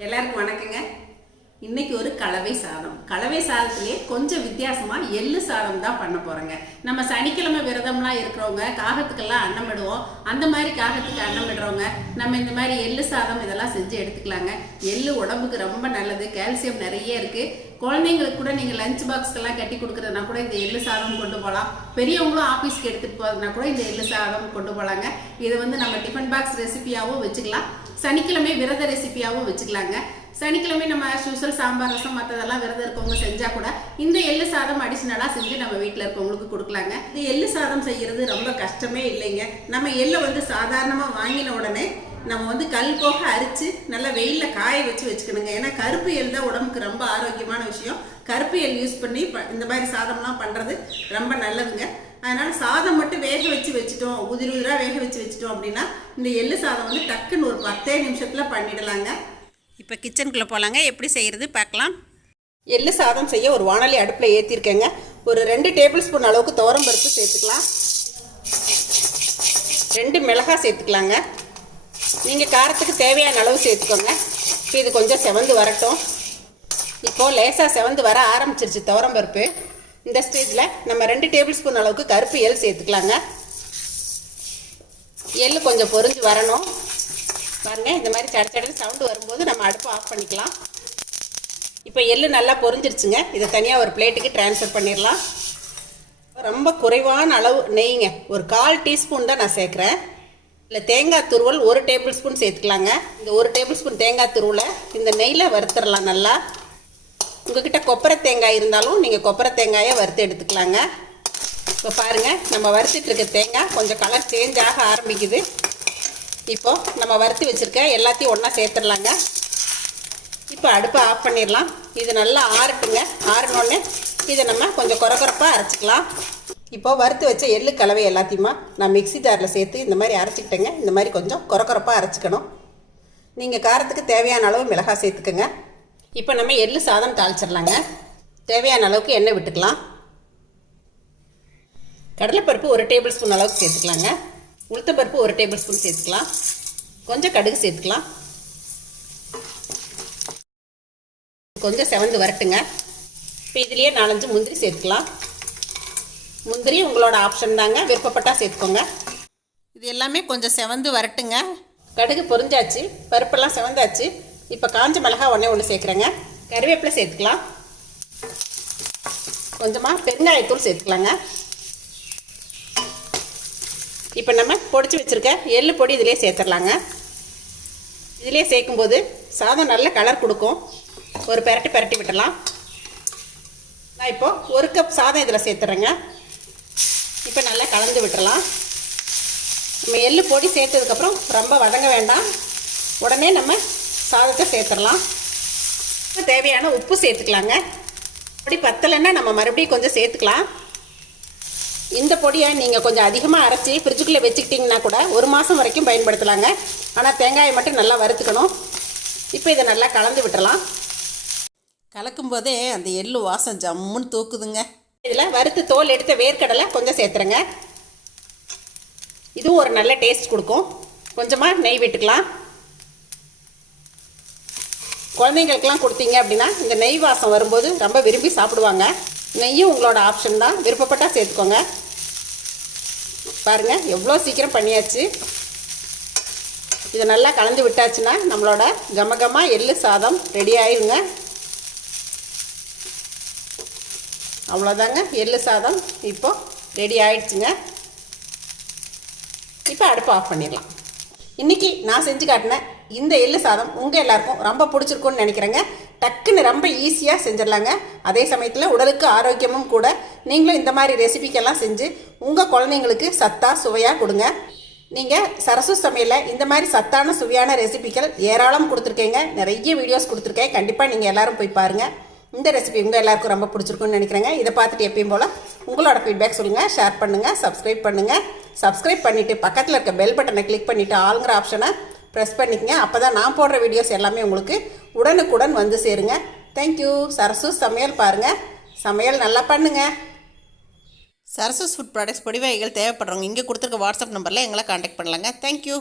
எல்லாருக்கும் வணக்கங்க. இன்னைக்கு ஒரு கலவை சாதம். கலவை சாதத்திலே கொஞ்சம் வித்தியாசமா எள்ளு சாதம் தான் பண்ண போறேங்க. நம்ம சனிக்கிழமை விரதம்லாம் இருக்கிறவங்க காகத்துக்கெல்லாம் அன்னமிடுவோம். அந்த மாதிரி காகத்துக்கு அன்னமிடுறவங்க நம்ம இந்த மாதிரி எள்ளு சாதம் இதெல்லாம் செஞ்சு எடுத்துக்கலாங்க. எள்ளு உடம்புக்கு ரொம்ப நல்லது, கால்சியம் நிறைய இருக்கு. குழந்தைங்களுக்கு கூட நீங்கள் லஞ்ச் பாக்ஸ்க்கெல்லாம் கட்டி கொடுக்குறதுனா கூட இந்த எள்ளு சாதம் கொண்டு போகலாம். பெரியவங்களும் ஆஃபீஸ்க்கு எடுத்துகிட்டு போகிறதுனா கூட இந்த எள்ளு சாதம் கொண்டு போகலாங்க. இது நம்ம டிஃபன் பாக்ஸ் ரெசிபியாகவும் வச்சுக்கலாம், சனிக்கிழமை விரத ரெசிபியாகவும் வச்சுக்கலாங்க. சனிக்கிழமை நம்ம யூஸ்வல் சாம்பார் ரசம் மற்றதெல்லாம் விரதம் இருக்கவங்க செஞ்சால் கூட இந்த எள்ளு சாதம் அடிஷ்னலாக செஞ்சு நம்ம வீட்டில் இருக்கவங்களுக்கு கொடுக்கலாங்க. இந்த எள்ளு சாதம் செய்கிறது ரொம்ப கஷ்டமே இல்லைங்க. நம்ம எள்ளை சாதாரணமாக வாங்கின உடனே நம்ம கல் போக அரிச்சு நல்லா வெயிலில் காய வச்சுக்கணுங்க. ஏன்னா கருப்பு எள் தான் உடம்புக்கு ரொம்ப ஆரோக்கியமான விஷயம். கருப்பு எள் யூஸ் பண்ணி இந்த மாதிரி சாதம்லாம் பண்ணுறது ரொம்ப நல்லதுங்க. அதனால் சாதம் மட்டும் வேக வச்சுட்டோம், உதிரி உதிராக வேக வச்சுட்டோம் அப்படின்னா இந்த எள்ளு சாதம் டக்குன்னு ஒரு 10 நிமிஷத்தில் பண்ணிடலாங்க. இப்போ கிச்சனுக்குள்ளே போகலாங்க, எப்படி செய்கிறது பார்க்கலாம். எள்ளு சாதம் செய்ய ஒரு வாணலி அடுப்பில் ஏற்றிருக்கேங்க. ஒரு 2 டேபிள் ஸ்பூன் அளவுக்கு துவரம் பருப்பு சேர்த்துக்கலாம். 2 மிளகாய் சேர்த்துக்கலாங்க. நீங்கள் காரத்துக்கு தேவையான அளவு சேர்த்துக்கோங்க. இப்போ இது கொஞ்சம் செவந்து வரட்டும். இப்போது லேசாக செவந்து வர ஆரம்பிச்சிருச்சு துவரம் பருப்பு. இந்த ஸ்டேஜில் நம்ம 2 டேபிள் ஸ்பூன் அளவுக்கு கருப்பு எள் சேர்த்துக்கலாங்க. எள்ளு கொஞ்சம் பொரிஞ்சு வரணும் பாருங்கள். இந்த மாதிரி சடச்சடன்னு சவுண்டு வரும்போது நம்ம அடுப்பை ஆஃப் பண்ணிக்கலாம். இப்போ எள்ளு நல்லா பொரிஞ்சிருச்சுங்க. இதை தனியாக ஒரு பிளேட்டுக்கு ட்ரான்ஸ்ஃபர் பண்ணிடலாம். ரொம்ப குறைவான அளவு நெய்ங்க, ஒரு 1/4 டீஸ்பூன் தான் நான் சேர்க்குறேன். இல்லை தேங்காய் துருவல் 1 டேபிள் ஸ்பூன் சேர்த்துக்கலாங்க. இந்த 1 டேபிள் ஸ்பூன் தேங்காய் துருவலை இந்த நெய்யில் வறுத்துடலாம் நல்லா. உங்கள்கிட்ட கொப்பரை தேங்காய் இருந்தாலும் நீங்கள் கொப்பரை தேங்காயை வறுத்து எடுத்துக்கலாங்க. இப்போ பாருங்கள், நம்ம வறுத்துட்டு இருக்க தேங்காய் கொஞ்சம் கலர் சேஞ்ச் ஆக ஆரம்பிக்குது. இப்போது நம்ம வறுத்து வச்சுருக்க எல்லாத்தையும் ஒன்றா சேர்த்துடலாங்க. இப்போ அடுப்பை ஆஃப் பண்ணிடலாம். இது நல்லா ஆறட்டுங்க. ஆறினோடனே இதை நம்ம கொஞ்சம் கொரகொரப்பாக அரைச்சிக்கலாம். இப்போது வறுத்து வச்ச எள்ளு கலவை எல்லாத்தையுமா நான் மிக்ஸி ஜாரில் சேர்த்து இந்த மாதிரி அரைச்சிக்கிட்டேங்க. இந்த மாதிரி கொஞ்சம் கொரகொரப்பாக அரைச்சிக்கணும். நீங்கள் காரத்துக்கு தேவையான அளவு மிளகாய் சேர்த்துக்கோங்க. இப்போ நம்ம எள்ளு சாதம் தாளிச்சிடலாங்க. தேவையான அளவுக்கு எண்ணெய் விட்டுக்கலாம். கடலைப்பருப்பு 1 டேபிள் ஸ்பூன் அளவுக்கு சேர்த்துக்கலாங்க. உளுத்தம்பருப்பு 1 டேபிள் ஸ்பூன் சேர்த்துக்கலாம். கொஞ்சம் கடுகு சேர்த்துக்கலாம். கொஞ்சம் செவந்து வரட்டுங்க. இப்போ இதுலேயே 4-5 முந்திரி சேர்த்துக்கலாம். முந்திரி உங்களோட ஆப்ஷன் தாங்க, விருப்பப்பட்டால் சேர்த்துக்கோங்க. இது எல்லாமே கொஞ்சம் செவந்து வரட்டுங்க. கடுகு பொரிஞ்சாச்சு, பருப்பெல்லாம் செவந்தாச்சு. இப்போ காஞ்ச மிளகாய் 1 சேர்க்குறேங்க. கருவேப்பிலை சேர்த்துக்கலாம். கொஞ்சமாக பெருங்காயத்தூள் சேர்த்துக்கலாங்க. இப்போ நம்ம பொடிச்சு வச்சுருக்க எள்ளு பொடி இதிலே சேர்த்துடலாங்க. இதிலே சேர்க்கும்போது சாதம் நல்ல கலர் கொடுக்கும். ஒரு பெரட்டி விட்டுடலாம். நான் இப்போது 1 கப் சாதம் இதில் சேர்த்துறேங்க. இப்போ நல்லா கலந்து விட்டுடலாம். நம்ம எள்ளு பொடி சேர்த்ததுக்கப்புறம் ரொம்ப வதங்க வேண்டாம், உடனே நம்ம சாதத்தை சேர்த்துடலாம். தேவையான உப்பு சேர்த்துக்கலாங்க. பொடி பத்தலைன்னா நம்ம மறுபடியும் கொஞ்சம் சேர்த்துக்கலாம். இந்த பொடியை நீங்கள் கொஞ்சம் அதிகமாக அரைச்சி ஃப்ரிட்ஜுக்குள்ளே வச்சுக்கிட்டிங்கன்னா கூட 1 மாதம் வரைக்கும் பயன்படுத்தலாங்க. ஆனால் தேங்காயை மட்டும் நல்லா வறுத்துக்கணும். இப்போ இதை நல்லா கலந்து விட்டுறலாம். கலக்கும் போதே அந்த எள்ளு வாசம் ஜம்முன்னு தூக்குதுங்க. இதில் வறுத்து தோல் எடுத்த வேர்க்கடலை கொஞ்சம் சேர்த்துறேங்க. இதுவும் ஒரு நல்ல டேஸ்ட் கொடுக்கும். கொஞ்சமாக நெய் விட்டுக்கலாம். குழந்தைங்களுக்கெல்லாம் கொடுத்தீங்க அப்படின்னா இந்த நெய் வாசம் வரும்போது ரொம்ப விரும்பி சாப்பிடுவாங்க. நெய்யும் உங்களோட ஆப்ஷன் தான், விருப்பப்பட்டால் சேர்த்துக்கோங்க. பாருங்கள் எவ்வளோ சீக்கிரம் பண்ணியாச்சு. இதை நல்லா கலந்து விட்டாச்சுன்னா நம்மளோட கமகமா எள்ளு சாதம் ரெடி ஆயிருங்க. அவ்வளோதாங்க, எள்ளு சாதம் இப்போது ரெடி ஆயிடுச்சுங்க. இப்போ அடுப்பை ஆஃப் பண்ணிடலாம். இன்றைக்கி நான் செஞ்சு காட்டினேன் இந்த எள்ளு சாதம் உங்கள் எல்லாருக்கும் ரொம்ப பிடிச்சிருக்குன்னு நினைக்கிறேங்க. டக்குன்னு ரொம்ப ஈஸியாக செஞ்சிடலாங்க. அதே சமயத்தில் உடலுக்கு ஆரோக்கியமும் கூட. நீங்களும் இந்த மாதிரி ரெசிபிக்கெல்லாம் செஞ்சு உங்கள் குழந்தைங்களுக்கு சத்தாக சுவையாக கொடுங்க. நீங்கள் சரசு சமையலில் இந்த மாதிரி சத்தான சுவையான ரெசிபிகள் ஏராளம் கொடுத்துருக்கேங்க. நிறைய வீடியோஸ் கொடுத்துருக்கேன். கண்டிப்பாக நீங்கள் எல்லோரும் போய் பாருங்கள். இந்த ரெசிபி உங்கள் எல்லாருக்கும் ரொம்ப பிடிச்சிருக்குன்னு நினைக்கிறேங்க. இதை பார்த்துட்டு எப்பயும் போல் உங்களோட ஃபீட்பேக் சொல்லுங்கள், ஷேர் பண்ணுங்கள், சப்ஸ்கிரைப் பண்ணுங்கள். சப்ஸ்கிரைப் பண்ணிவிட்டு பக்கத்தில் இருக்க பெல் பட்டனை கிளிக் பண்ணிவிட்டு ஆளுங்கிற ஆப்ஷனை ப்ரெஸ் பண்ணிக்கங்க. அப்போ தான் நான் போடுற வீடியோஸ் எல்லாமே உங்களுக்கு உடனுக்குடன் வந்து சேருங்க. தேங்க்யூ. சரசு சமையல் பாருங்கள், சமையல் நல்லா பண்ணுங்கள். சரசு ஃபுட் ப்ராடக்ட்ஸ் பொடி வகைகள் தேவைப்படுறவங்க இங்கே கொடுத்துருக்க வாட்ஸ்அப் நம்பரில் எங்களை காண்டாக்ட் பண்ணலாங்க. தேங்க்யூ.